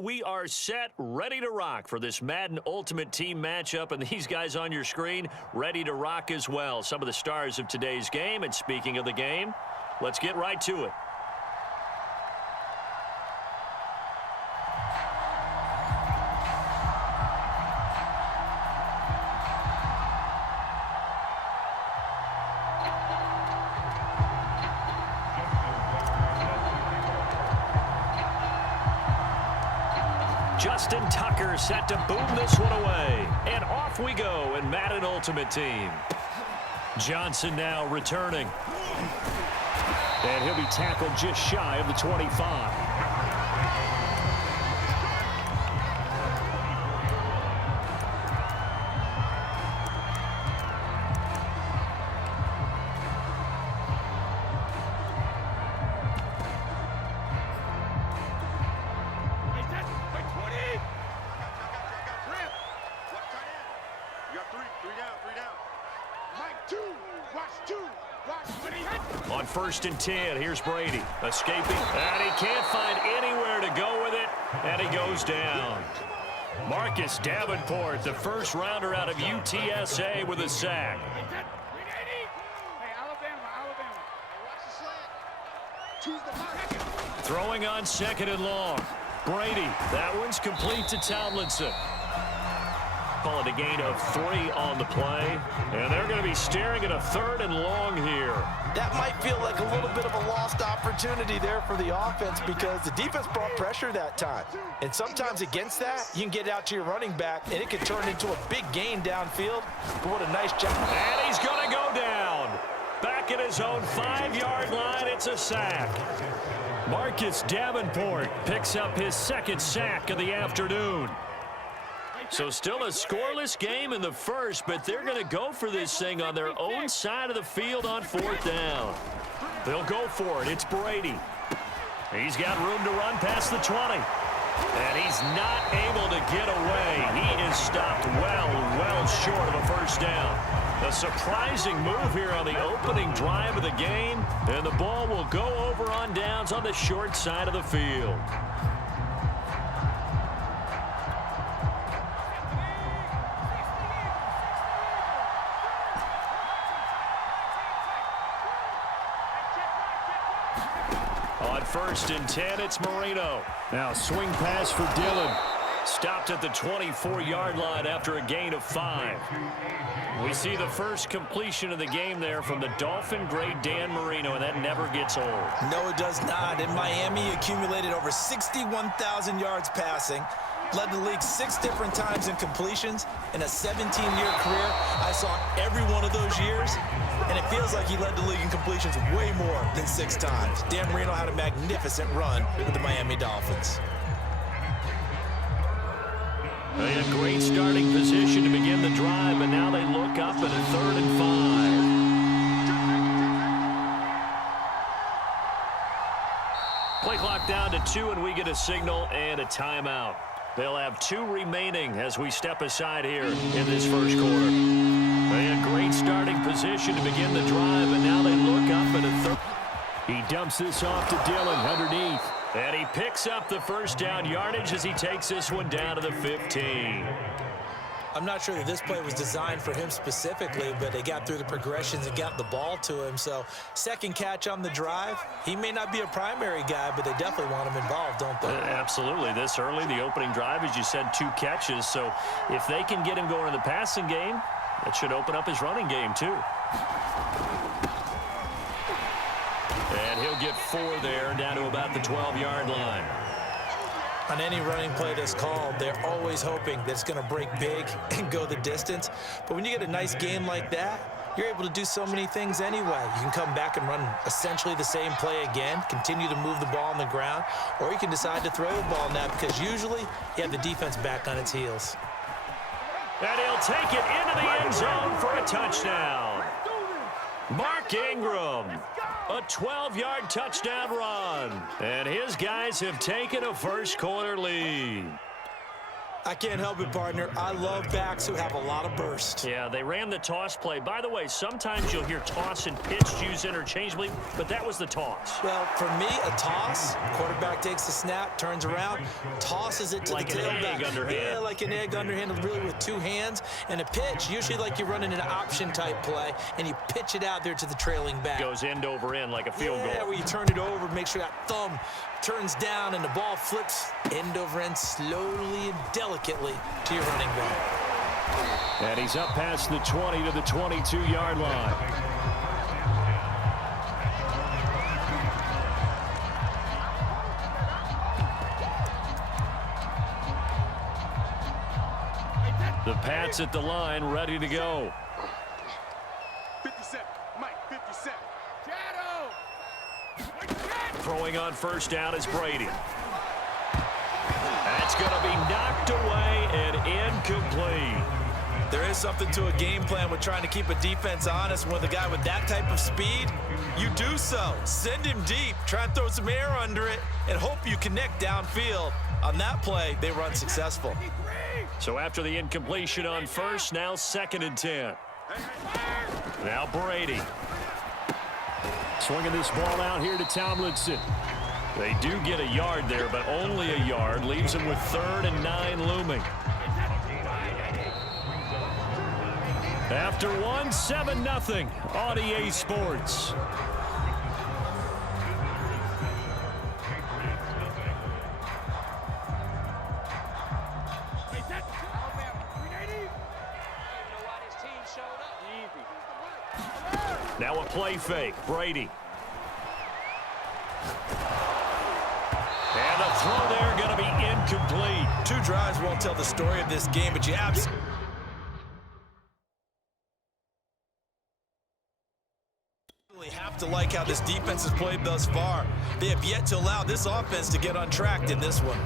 We are set, ready to rock for this Madden Ultimate Team matchup, and these guys on your screen ready to rock as well. Some of the stars of today's game, and speaking of the game, let's get right to it. Justin Tucker set to boom this one away. And off we go in Madden Ultimate Team. Johnson now returning. And he'll be tackled just shy of the 25. On 1st and 10, here's Brady. Escaping, and he can't find anywhere to go with it, and he goes down. Marcus Davenport, the first rounder out of UTSA with a sack. Throwing on 2nd and long. Brady, that one's complete to Tomlinson. Call it a gain of 3 on the play. And they're going to be staring at a 3rd and long here. That might feel like a little bit of a lost opportunity there for the offense because the defense brought pressure that time. And sometimes against that, you can get out to your running back, and it can turn into a big gain downfield. But what a nice job. And he's going to go down. Back at his own 5-yard line, it's a sack. Marcus Davenport picks up his 2nd sack of the afternoon. So still a scoreless game in the first, but they're going to go for this thing on their own side of the field on 4th down. They'll go for it. It's Brady. He's got room to run past the 20. And he's not able to get away. He is stopped well short of a 1st down. A surprising move here on the opening drive of the game. And the ball will go over on downs on the short side of the field. On 1st and 10, it's Marino. Now swing pass for Dillon. Stopped at the 24-yard line after a gain of 5. We see the first completion of the game there from the Dolphin great Dan Marino, and that never gets old. No, it does not. In Miami, he accumulated over 61,000 yards passing. Led the league 6 different times in completions. In a 17-year career, I saw every one of those years, and it feels like he led the league in completions way more than 6 times. Dan Marino had a magnificent run with the Miami Dolphins. They had great starting position to begin the drive, but now they look up at a 3rd and 5. Play clock down to 2, and we get a signal and a timeout. They'll have 2 remaining as we step aside here in this first quarter. They had great starting position to begin the drive, and now they look up at a 3rd. He dumps this off to Dillon underneath. And he picks up the 1st down yardage as he takes this one down to the 15. I'm not sure that this play was designed for him specifically, but they got through the progressions and got the ball to him. So 2nd catch on the drive. He may not be a primary guy, but they definitely want him involved, don't they? Absolutely. This early, the opening drive, as you said, 2 catches. So if they can get him going in the passing game, that should open up his running game too. And he'll get 4 there, down to about the 12-yard line. On any running play that's called, they're always hoping that it's going to break big and go the distance. But when you get a nice game like that, you're able to do so many things anyway. You can come back and run essentially the same play again, continue to move the ball on the ground, or you can decide to throw the ball now because usually you have the defense back on its heels. And he'll take it into the end zone for a touchdown. Mark Ingram, a 12-yard touchdown run. And his guys have taken a first quarter lead. I can't help it, partner. I love backs who have a lot of burst. Yeah, they ran the toss play. By the way, sometimes you'll hear toss and pitch used interchangeably, but that was the toss. Well, for me, a toss, quarterback takes the snap, turns around, tosses it to like the tailback. Like an egg underhand. Yeah, like an egg underhand, really with two hands. And a pitch, usually like you're running an option-type play, and you pitch it out there to the trailing back. Goes end over end like a field goal. Yeah, where you turn it over, make sure that thumb turns down, and the ball flips end over end slowly and delicately to your running back. And he's up past the 20 to the 22-yard line. The Pats at the line, ready to go. 57, Mike, 57. Throwing on first down is Brady. That's going to be knocked away and incomplete. There is something to a game plan with trying to keep a defense honest. With a guy with that type of speed, you do so. Send him deep, try and throw some air under it, and hope you connect downfield. On that play, they were unsuccessful. So after the incompletion on first, now 2nd and 10. Now Brady. Swinging this ball out here to Tomlinson. They do get a yard there, but only a yard. Leaves him with 3rd and 9 looming. After 7-0 on EA Sports. Now a play fake. Brady. And a throw there going to be incomplete. 2 drives won't tell the story of this game, but you absolutely have to like how this defense has played thus far. They have yet to allow this offense to get untracked in this one.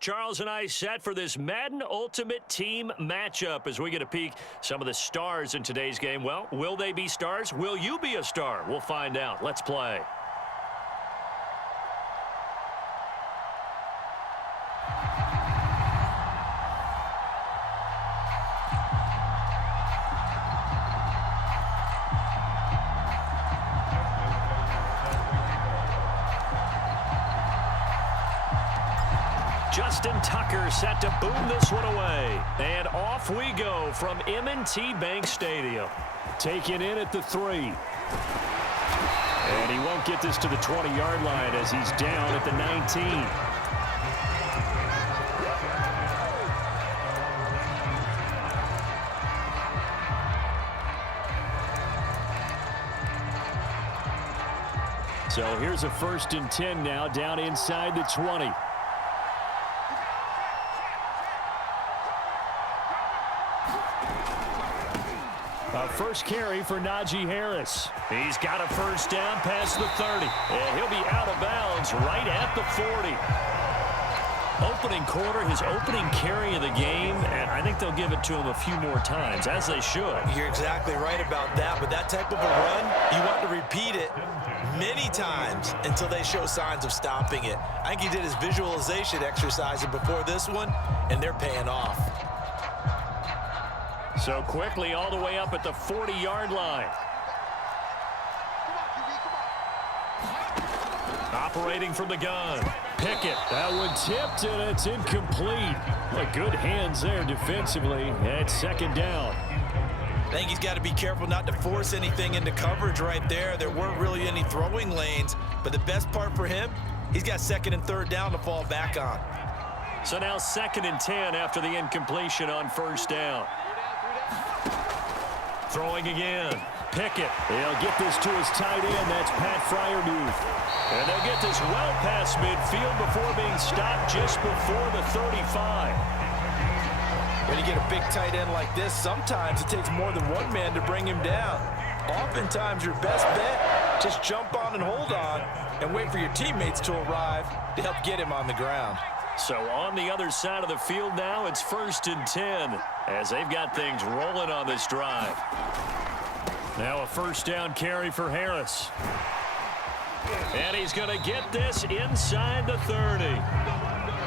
Charles and I set for this Madden Ultimate Team matchup as we get a peek some of the stars in today's game. Well, will they be stars? Will you be a star? We'll find out. Let's play. Justin Tucker set to boom this one away. And off we go from M&T Bank Stadium. Taken in at the 3. And he won't get this to the 20-yard line as he's down at the 19. So here's a 1st and 10 now, down inside the 20. A first carry for Najee Harris. He's got a 1st down past the 30. And he'll be out of bounds right at the 40. Opening quarter, his opening carry of the game, and I think they'll give it to him a few more times, as they should. You're exactly right about that, but that type of a run, you want to repeat it many times until they show signs of stopping it. I think he did his visualization exercise before this one, and they're paying off. So quickly all the way up at the 40-yard line. Operating from the gun. Pickett. That one tipped, and it's incomplete. Well, good hands there defensively. And 2nd down. I think he's got to be careful not to force anything into coverage right there. There weren't really any throwing lanes, but the best part for him, he's got 2nd and 3rd down to fall back on. So now 2nd and 10 after the incompletion on 1st down. Throwing again. Pickett. He'll get this to his tight end. That's Pat Fryermuth. And they'll get this well past midfield before being stopped just before the 35. When you get a big tight end like this, sometimes it takes more than one man to bring him down. Oftentimes, your best bet, just jump on and hold on and wait for your teammates to arrive to help get him on the ground. So on the other side of the field now, it's 1st and 10 as they've got things rolling on this drive. Now a 1st down carry for Harris. And he's going to get this inside the 30.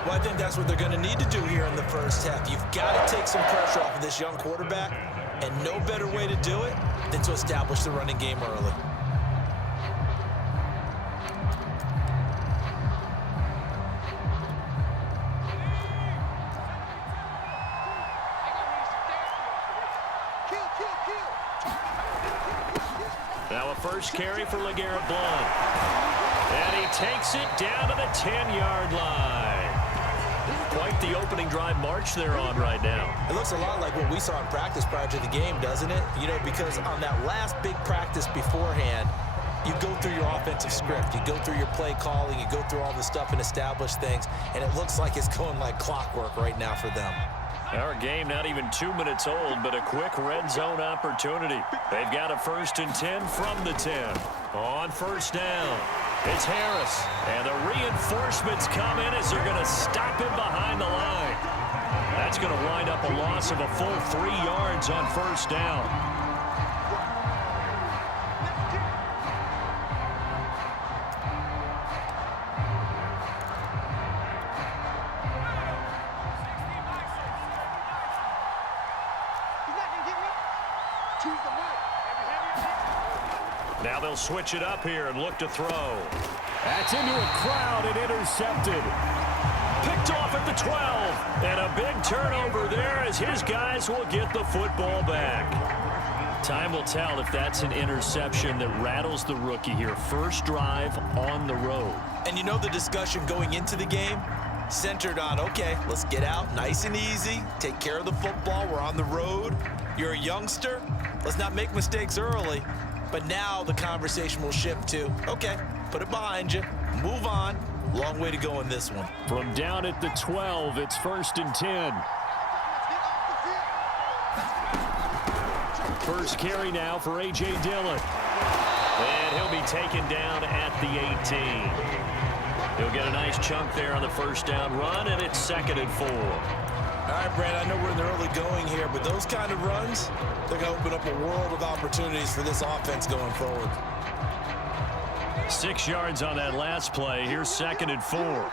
Well, I think that's what they're going to need to do here in the 1st half. You've got to take some pressure off of this young quarterback, and no better way to do it than to establish the running game early. Now a 1st carry for LeGarrette Blount. And he takes it down to the 10-yard line. Quite the opening drive march they're on right now. It looks a lot like what we saw in practice prior to the game, doesn't it? You know, because on that last big practice beforehand, you go through your offensive script. You go through your play calling. You go through all the stuff and establish things. And it looks like it's going like clockwork right now for them. Our game not even 2 minutes old, but a quick red zone opportunity. They've got a 1st and 10 from the 10. On 1st down, it's Harris. And the reinforcements come in as they're going to stop him behind the line. That's going to wind up a loss of a full 3 yards on 1st down. Now they'll switch it up here and look to throw. That's into a crowd and intercepted. Picked off at the 12. And a big turnover there as his guys will get the football back. Time will tell if that's an interception that rattles the rookie here. 1st drive on the road. And you know the discussion going into the game centered on, okay, let's get out nice and easy. Take care of the football. We're on the road. You're a youngster. Let's not make mistakes early. But now the conversation will shift to, okay, put it behind you, move on. Long way to go in this one. From down at the 12, it's 1st and 10. First carry now for A.J. Dillon. And he'll be taken down at the 18. He'll get a nice chunk there on the 1st down run, and it's 2nd and 4. All right, Brad, I know we're in the early going here, but those kind of runs, they're going to open up a world of opportunities for this offense going forward. 6 yards on that last play. Here's 2nd and 4.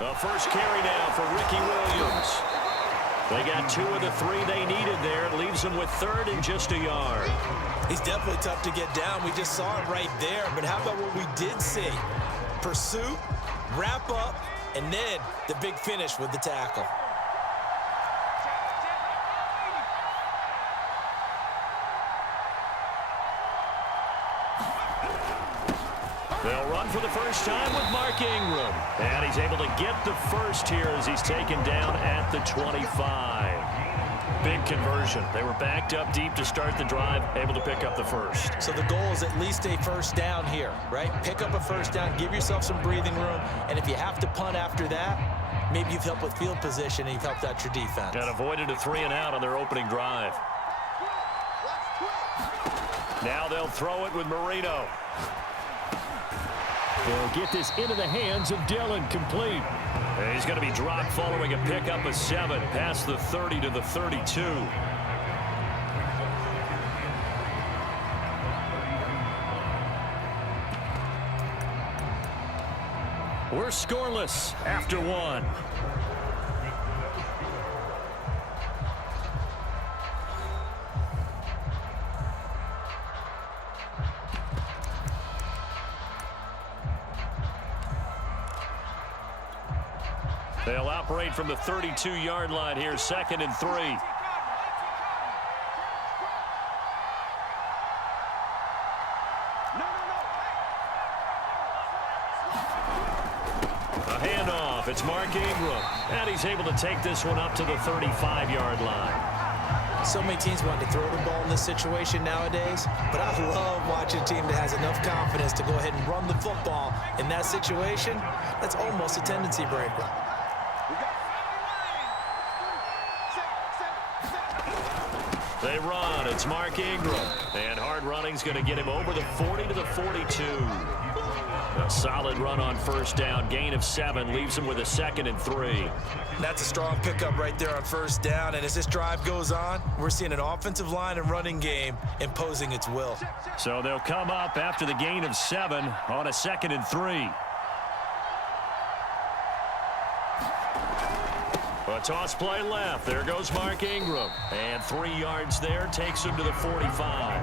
A first carry now for Ricky Williams. They got 2 of the 3 they needed there. It leaves them with 3rd and just a yard. He's definitely tough to get down. We just saw it right there. But how about what we did see? Pursuit, wrap up, and then the big finish with the tackle. They'll run for the first time with Mark Ingram. And he's able to get the first here as he's taken down at the 25. Big conversion. They were backed up deep to start the drive, able to pick up the first. So the goal is at least a first down here, right? Pick up a first down, give yourself some breathing room, and if you have to punt after that, maybe you've helped with field position and you've helped out your defense. And avoided a 3-and-out on their opening drive. Now they'll throw it with Marino. They'll get this into the hands of Dillon, complete. And he's going to be dropped following a pickup of 7 past the 30 to the 32. We're scoreless after 1. They'll operate from the 32-yard line here, 2nd and 3. A handoff. It's Mark Ingram. And he's able to take this one up to the 35-yard line. So many teams want to throw the ball in this situation nowadays, but I love watching a team that has enough confidence to go ahead and run the football in that situation. That's almost a tendency breaker. They run. It's Mark Ingram. And hard running's going to get him over the 40 to the 42. A solid run on first down. Gain of 7 leaves him with a 2nd and 3. That's a strong pickup right there on first down. And as this drive goes on, we're seeing an offensive line and running game imposing its will. So they'll come up after the gain of 7 on a 2nd and 3. A toss play left. There goes Mark Ingram. And 3 yards there takes him to the 45.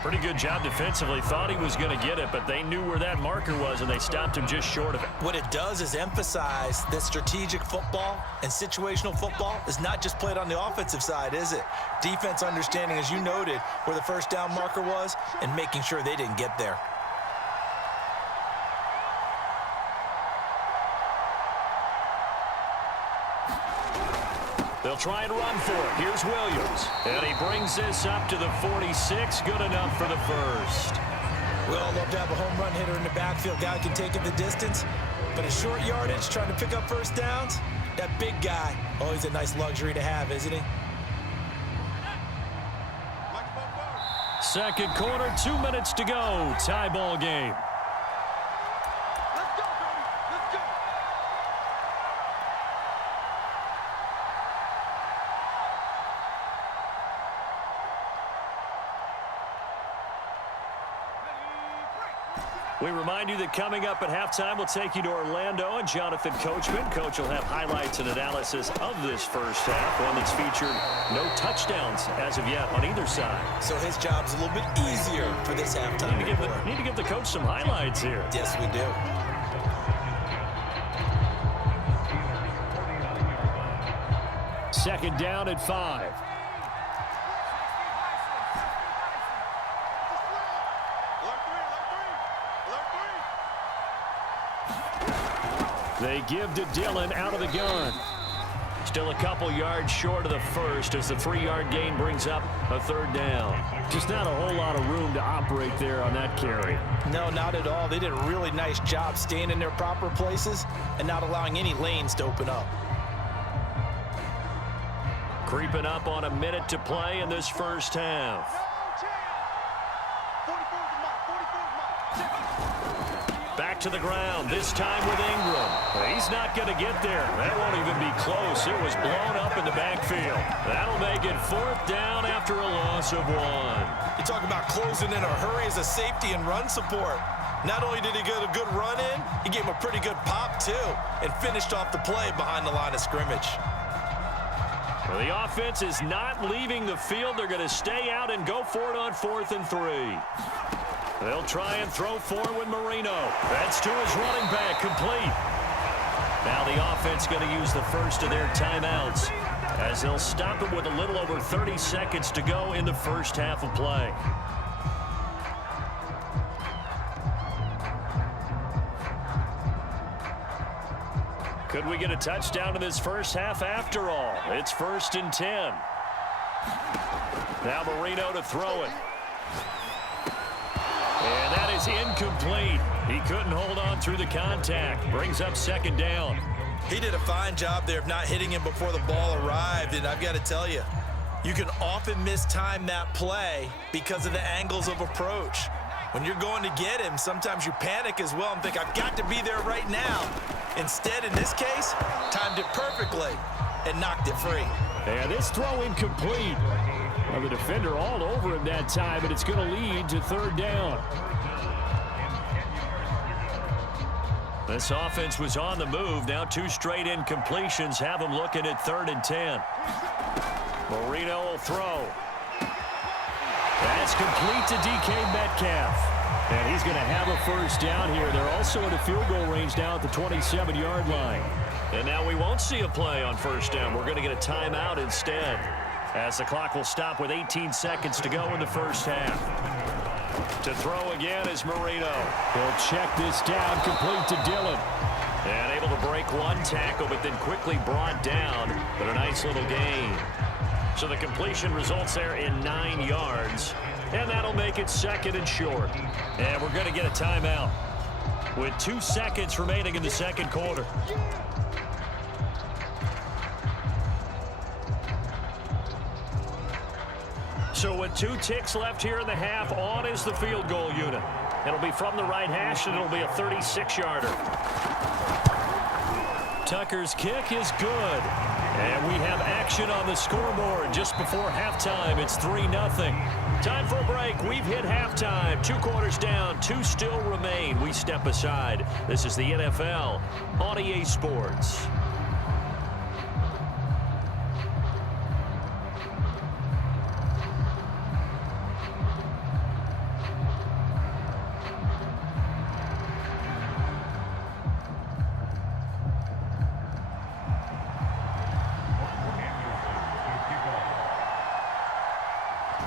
Pretty good job defensively. Thought he was going to get it, but they knew where that marker was, and they stopped him just short of it. What it does is emphasize that strategic football and situational football is not just played on the offensive side, is it? Defense understanding, as you noted, where the first down marker was and making sure they didn't get there. They'll try and run for it. Here's Williams. And he brings this up to the 46. Good enough for the first. We all love to have a home run hitter in the backfield. Guy can take it the distance. But in short yardage, trying to pick up first downs, that big guy, always a nice luxury to have, isn't he? Second quarter, 2 minutes to go. Tie ball game. We remind you that coming up at halftime, we'll take you to Orlando and Jonathan Coachman. Coach will have highlights and analysis of this first half, one that's featured no touchdowns as of yet on either side. So his job's a little bit easier for this halftime. Need to give the coach some highlights here. Yes, we do. Second down at 5. They give to Dillon out of the gun. Still a couple yards short of the first as the 3-yard gain brings up a third down. Just not a whole lot of room to operate there on that carry. No, not at all. They did a really nice job staying in their proper places and not allowing any lanes to open up. Creeping up on a minute to play in this first half. Back to the ground, this time with Ingram. He's not going to get there. That won't even be close. It was blown up in the backfield. That'll make it 4th down after a loss of 1. You talk about closing in a hurry as a safety and run support. Not only did he get a good run in, he gave him a pretty good pop too and finished off the play behind the line of scrimmage. Well, the offense is not leaving the field. They're going to stay out and go for it on 4th and 3. They'll try and throw for it with Marino. That's to his running back, complete. Now the offense going to use the first of their timeouts as they'll stop it with a little over 30 seconds to go in the first half of play. Could we get a touchdown in this first half after all? It's 1st and 10. Now Marino to throw it. And that is incomplete. He couldn't hold on through the contact. Brings up 2nd down. He did a fine job there of not hitting him before the ball arrived, and I've got to tell you, you can often mistime that play because of the angles of approach. When you're going to get him, sometimes you panic as well and think, I've got to be there right now. Instead, in this case, timed it perfectly and knocked it free. And this throw incomplete. Well, the defender all over him that time, and it's going to lead to 3rd down. This offense was on the move. Now 2 straight incompletions have them looking at 3rd and 10. Marino will throw. That's complete to DK Metcalf. And he's going to have a 1st down here. They're also at a field goal range now at the 27-yard line. And now we won't see a play on 1st down. We're going to get a timeout instead, as the clock will stop with 18 seconds to go in the first half. To throw again is Marino. He'll check this down, complete to Dillon. And able to break 1 tackle, but then quickly brought down. But a nice little gain. So the completion results there in 9 yards. And that'll make it 2nd and short. And we're going to get a timeout with 2 seconds remaining in the 2nd quarter. So with 2 ticks left here in the half, on is the field goal unit. It'll be from the right hash, and it'll be a 36-yarder. Tucker's kick is good. And we have action on the scoreboard just before halftime. It's 3-0. Time for a break. We've hit halftime. 2 quarters down. 2 still remain. We step aside. This is the NFL on EA Sports.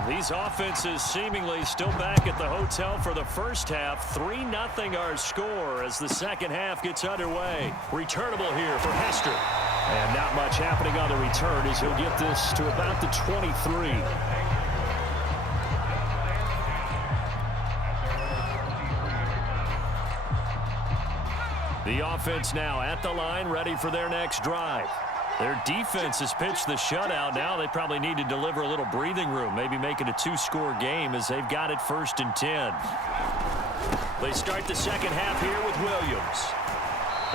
These offenses seemingly still back at the hotel for the first half. 3-0 our score as the second half gets underway. Returnable here for Hester. And not much happening on the return as he'll get this to about the 23. The offense now at the line, ready for their next drive. Their defense has pitched the shutout. Now they probably need to deliver a little breathing room, maybe make it a 2-score game as they've got it 1st and 10. They start the second half here with Williams.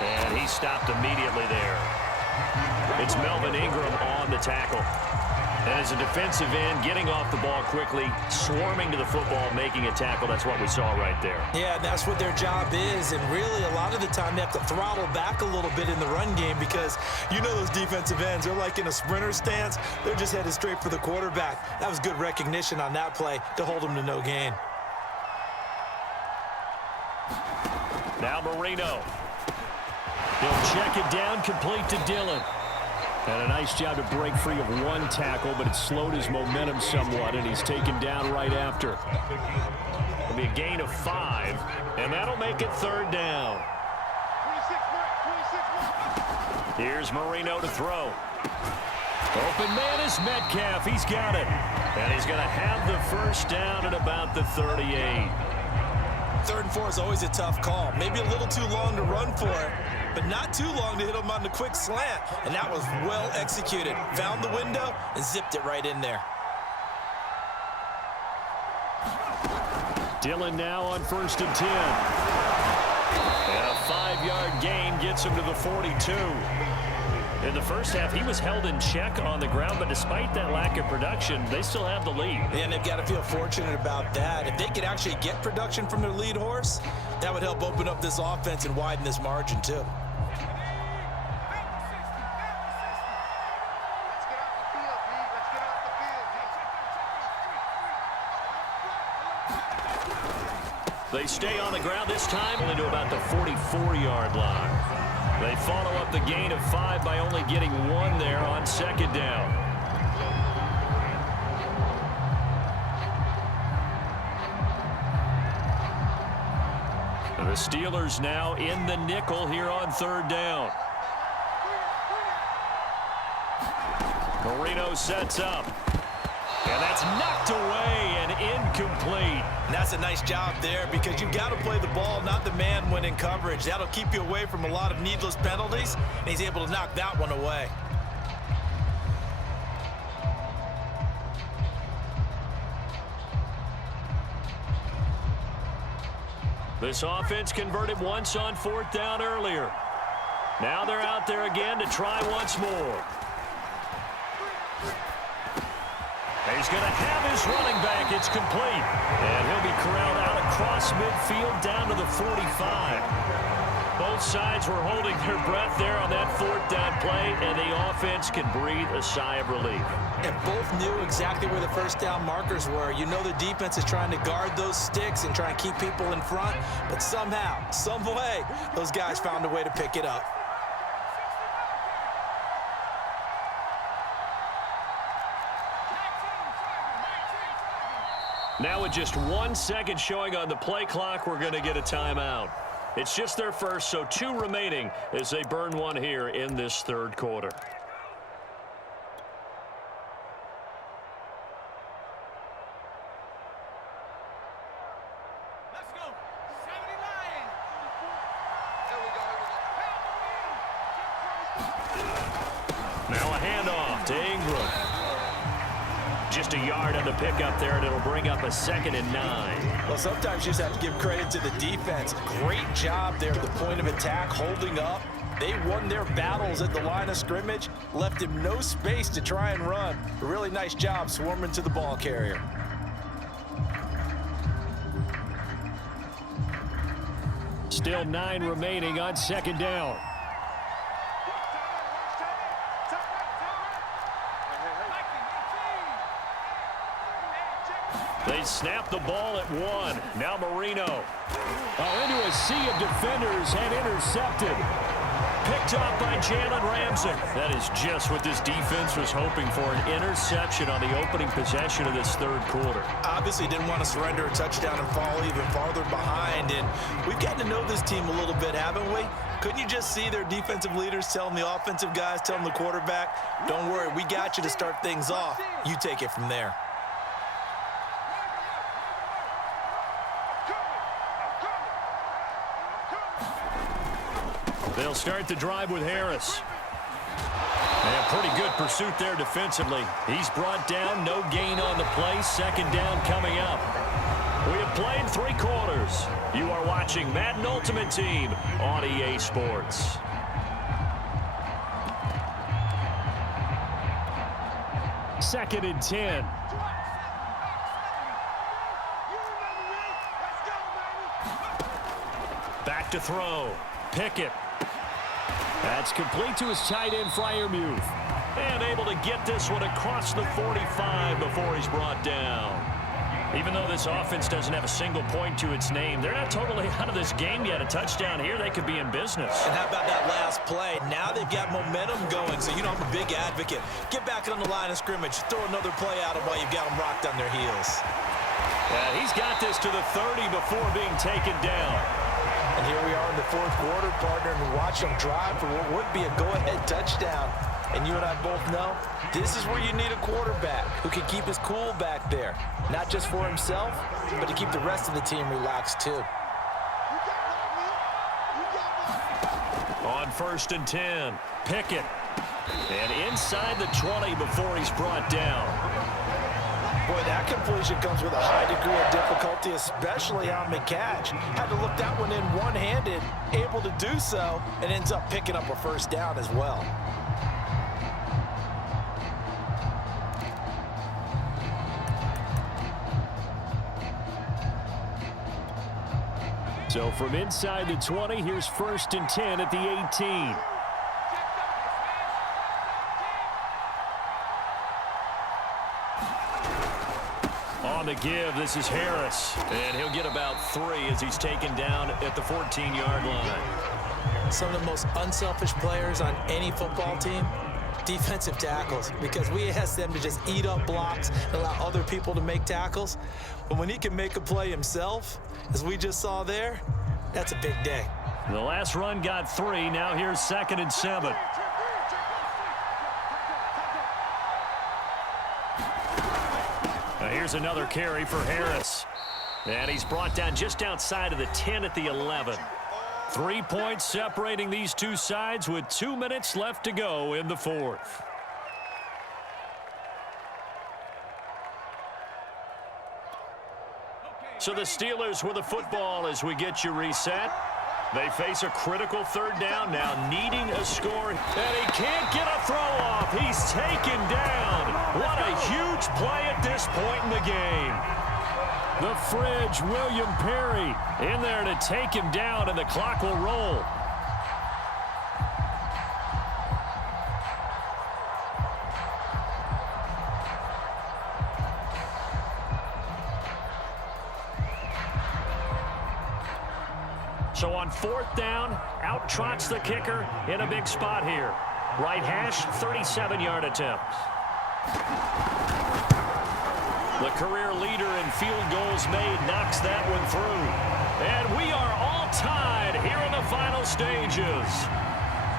And he stopped immediately there. It's Melvin Ingram on the tackle. And as a defensive end, getting off the ball quickly, swarming to the football, making a tackle, that's what we saw right there. Yeah, that's what their job is. And really, a lot of the time, they have to throttle back a little bit in the run game because you know those defensive ends, they're like in a sprinter stance. They're just headed straight for the quarterback. That was good recognition on that play to hold them to no gain. Now Marino. He'll check it down, complete to Dillon. And a nice job to break free of 1 tackle, but it slowed his momentum somewhat, and he's taken down right after. It'll be a gain of 5, and that'll make it 3rd down. Here's Marino to throw. Open man is Metcalf. He's got it. And he's going to have the 1st down at about the 38. 3rd and 4 is always a tough call. Maybe a little too long to run for it, but not too long to hit him on the quick slant. And that was well executed. Found the window and zipped it right in there. Dillon now on 1st and 10. And a 5-yard gain gets him to the 42. In the first half, he was held in check on the ground, but despite that lack of production, they still have the lead. And they've got to feel fortunate about that. If they could actually get production from their lead horse, that would help open up this offense and widen this margin, too. They stay on the ground this time, only to about the 44-yard line. They follow up the gain of 5 by only getting 1 there on second down. The Steelers now in the nickel here on third down. Marino sets up. And that's knocked away and incomplete. And that's a nice job there because you've got to play the ball, not the man when in coverage. That'll keep you away from a lot of needless penalties, and he's able to knock that one away. This offense converted once on fourth down earlier. Now they're out there again to try once more. He's going to have his running back. It's complete. And he'll be corralled out across midfield down to the 45. Both sides were holding their breath there on that fourth down play, and the offense can breathe a sigh of relief. And both knew exactly where the first down markers were. You know the defense is trying to guard those sticks and try and keep people in front, but somehow, some way, those guys found a way to pick it up. Now with just 1 second showing on the play clock, we're going to get a timeout. It's just their first, so 2 remaining as they burn one here in this third quarter. Let's go. 79. There we go. Now a handoff to Ingram. Just a yard on the pickup there, and it'll bring up a 2nd and 9. Well, sometimes you just have to give credit to the defense. Great job there at the point of attack, holding up. They won their battles at the line of scrimmage, left him no space to try and run. A really nice job swarming to the ball carrier. Still 9 remaining on second down. They snap the ball at 1. Now Marino. Into a sea of defenders and intercepted. Picked off by Jalen Ramsey. That is just what this defense was hoping for, an interception on the opening possession of this third quarter. Obviously didn't want to surrender a touchdown and fall even farther behind. And we've gotten to know this team a little bit, haven't we? Couldn't you just see their defensive leaders telling the offensive guys, telling the quarterback, don't worry, we got you to start things off. You take it from there. They'll start the drive with Harris. And pretty good pursuit there defensively. He's brought down, no gain on the play. Second down coming up. We have played 3 quarters. You are watching Madden Ultimate Team on EA Sports. Second and 10. Back to throw. Pickett. That's complete to his tight end, Freiermuth. And able to get this one across the 45 before he's brought down. Even though this offense doesn't have a single point to its name, they're not totally out of this game yet. A touchdown here, they could be in business. And how about that last play? Now they've got momentum going, so you know I'm a big advocate. Get back on the line of scrimmage. Throw another play at them while you've got them rocked on their heels. He's got this to the 30 before being taken down. And here we are in the fourth quarter, partner, and watch them drive for what would be a go-ahead touchdown. And you and I both know this is where you need a quarterback who can keep his cool back there. Not just for himself, but to keep the rest of the team relaxed too. On 1st and 10, Pickett. And inside the 20 before he's brought down. Boy, that completion comes with a high degree of difficulty, especially on the catch. Had to look that one in one-handed, able to do so, and ends up picking up a first down as well. So from inside the 20, here's 1st and 10 at the 18. On the give, this is Harris. And he'll get about 3 as he's taken down at the 14-yard line. Some of the most unselfish players on any football team, defensive tackles, because we ask them to just eat up blocks and allow other people to make tackles. But when he can make a play himself, as we just saw there, that's a big day. The last run got 3. Now here's 2nd and 7. Now here's another carry for Harris. And he's brought down just outside of the 10 at the 11. 3 points separating these two sides with 2 minutes left to go in the fourth. So the Steelers with the football as we get you reset. They face a critical 3rd down now, needing a score. And he can't get a throw off. He's taken down. What a huge play at this point in the game. The Fridge, William Perry, in there to take him down, and the clock will roll. So on 4th down, out trots the kicker in a big spot here. Right hash, 37-yard attempt. The career leader in field goals made knocks that one through. And we are all tied here in the final stages.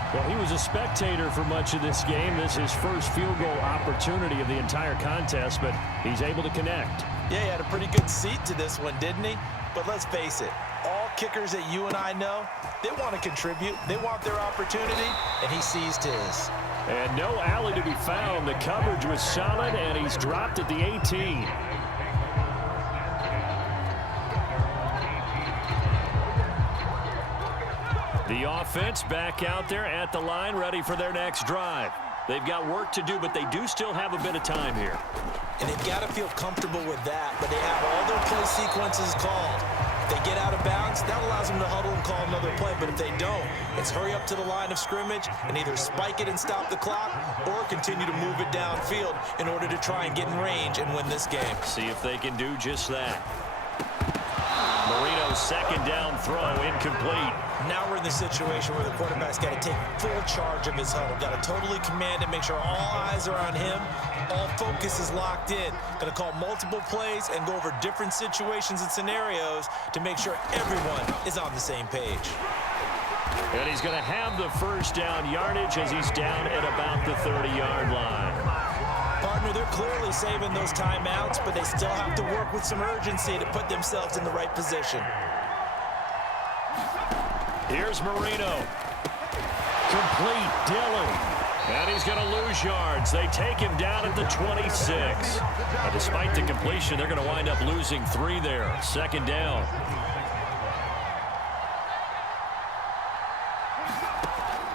Well, he was a spectator for much of this game. This is his first field goal opportunity of the entire contest, but he's able to connect. Yeah, he had a pretty good seat to this one, didn't he? But let's face it, all kickers that you and I know, they want to contribute. They want their opportunity, and he seized his. And no alley to be found. The coverage was solid, and he's dropped at the 18. The offense back out there at the line, ready for their next drive. They've got work to do, but they do still have a bit of time here. And they've got to feel comfortable with that, but they have all their play sequences called. If they get out of bounds, that allows them to huddle and call another play. But if they don't, it's hurry up to the line of scrimmage and either spike it and stop the clock or continue to move it downfield in order to try and get in range and win this game. See if they can do just that. Marino's 2nd down throw incomplete. Now we're in the situation where the quarterback's got to take full charge of his huddle. Got to totally command it, make sure all eyes are on him. All focus is locked in. Got to call multiple plays and go over different situations and scenarios to make sure everyone is on the same page. And he's going to have the 1st down yardage as he's down at about the 30-yard line. Partner, they're clearly saving those timeouts, but they still have to work with some urgency to put themselves in the right position. Here's Marino. Complete, Dillon. And he's going to lose yards. They take him down at the 26. Now, despite the completion, they're going to wind up losing 3 there. 2nd down.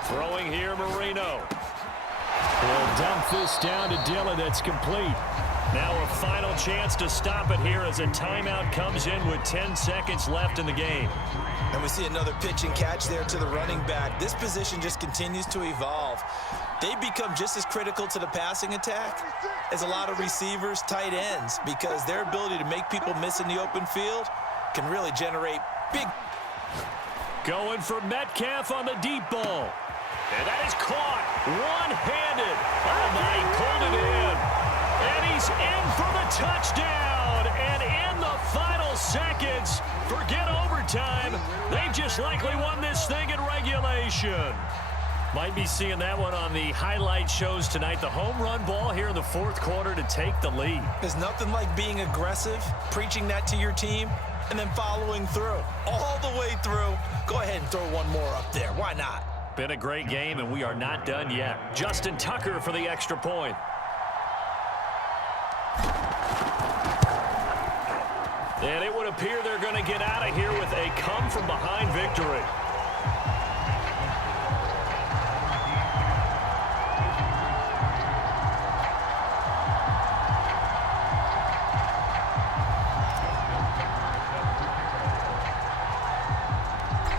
Throwing here, Marino. Will dump this down to Dillon. That's complete. Now a final chance to stop it here as a timeout comes in with 10 seconds left in the game. And we see another pitch and catch there to the running back. This position just continues to evolve. They become just as critical to the passing attack as a lot of receivers, tight ends, because their ability to make people miss in the open field can really generate big. Going for Metcalf on the deep ball. And that is caught one-handed. Oh, my, he pulled it in. And he's in for the touchdown. And in the final seconds, forget overtime. They've just likely won this thing in regulation. Might be seeing that one on the highlight shows tonight. The home run ball here in the 4th quarter to take the lead. There's nothing like being aggressive, preaching that to your team, and then following through. All the way through. Go ahead and throw one more up there. Why not? Been a great game, and we are not done yet. Justin Tucker for the extra point. And it would appear they're going to get out of here with a come-from-behind victory.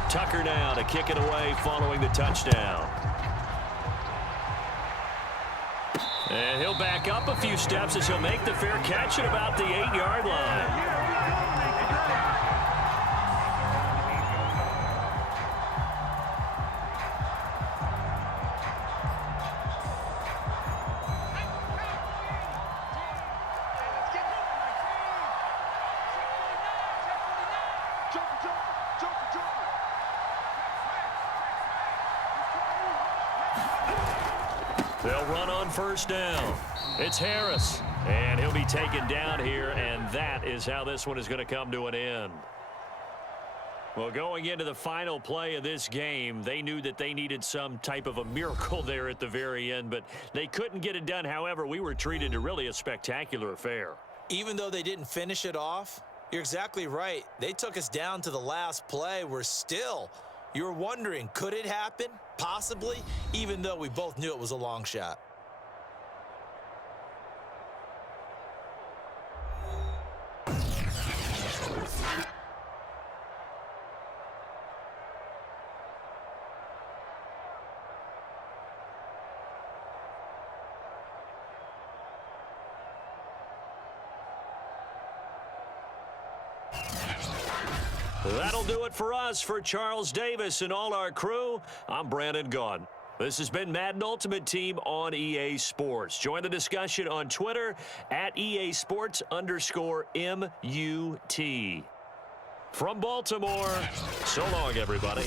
Tucker now to kick it away following the touchdown. And he'll back up a few steps as he'll make the fair catch at about the 8-yard line. They'll run on first down. It's Harris, and he'll be taken down here, and that is how this one is going to come to an end. Well, going into the final play of this game, they knew that they needed some type of a miracle there at the very end, but they couldn't get it done. However, we were treated to really a spectacular affair. Even though they didn't finish it off, you're exactly right. They took us down to the last play. You're wondering, could it happen? Possibly, even though we both knew it was a long shot. That'll do it for us. For Charles Davis and all our crew, I'm Brandon Gaudin. This has been Madden Ultimate Team on EA Sports. Join the discussion on Twitter at EA Sports_MUT. From Baltimore, so long, everybody.